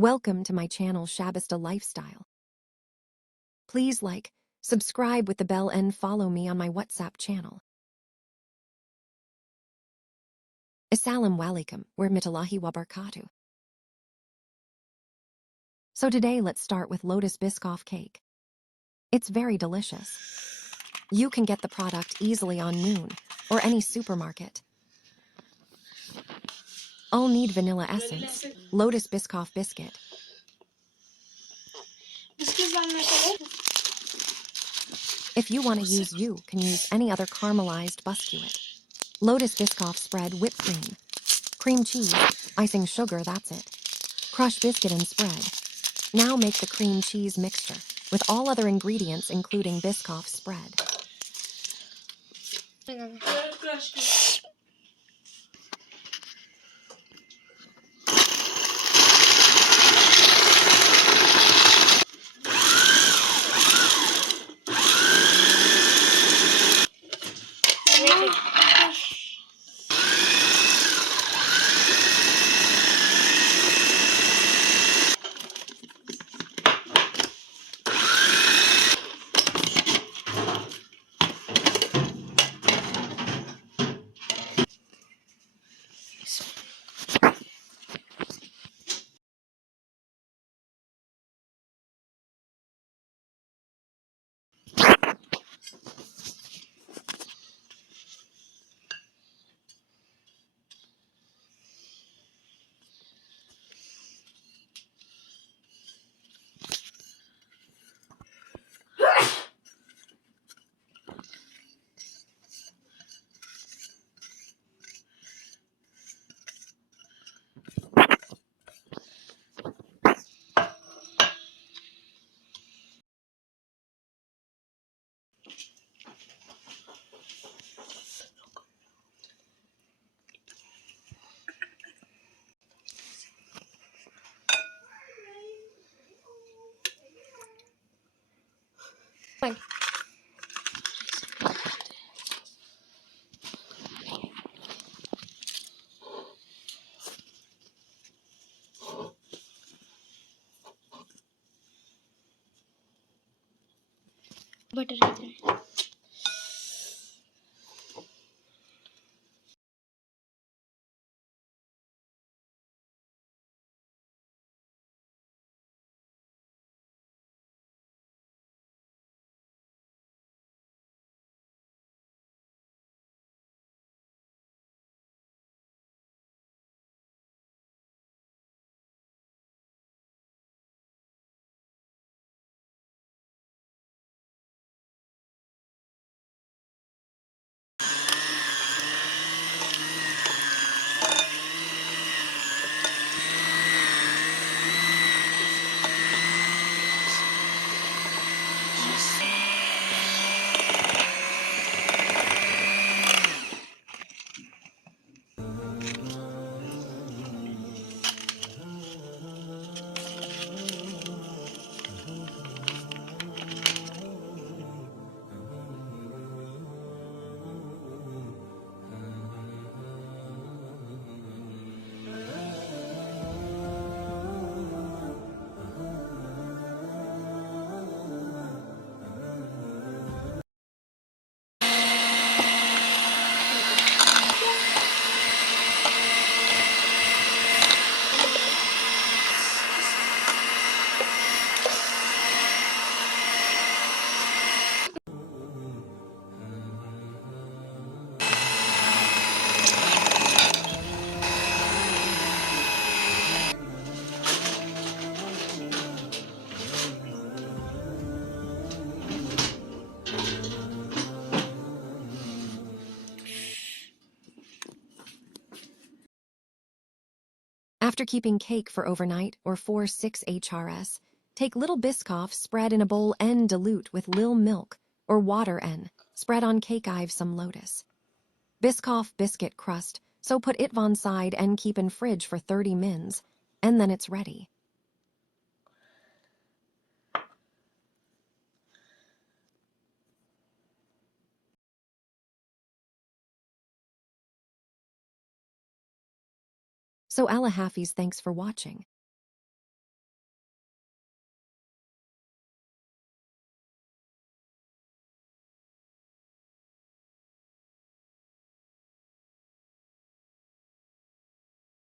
Welcome to my channel Shabista Lifestyle. Please like, subscribe with the bell and follow me on my WhatsApp channel. Assalamu alaikum wa rahmatullahi wa barakatuh. So today let's start with Lotus Biscoff Cake. It's very delicious. You can get the product easily on Noon or any supermarket. I'll need vanilla essence, Lotus Biscoff biscuit. If you want to use, you can use any other caramelized biscuit. Lotus Biscoff spread, whipped cream cheese, icing sugar, that's it. Crush biscuit and spread. Now make the cream cheese mixture with all other ingredients including Biscoff spread. Fine. Butter इधर है। After keeping cake for overnight or 4-6 HRS, take little Biscoff spread in a bowl and dilute with lil milk or water and spread on cake. I've some Lotus Biscoff biscuit crust, so put it on side and keep in fridge for 30 mins, and then it's ready. So Allah Hafiz, thanks for watching.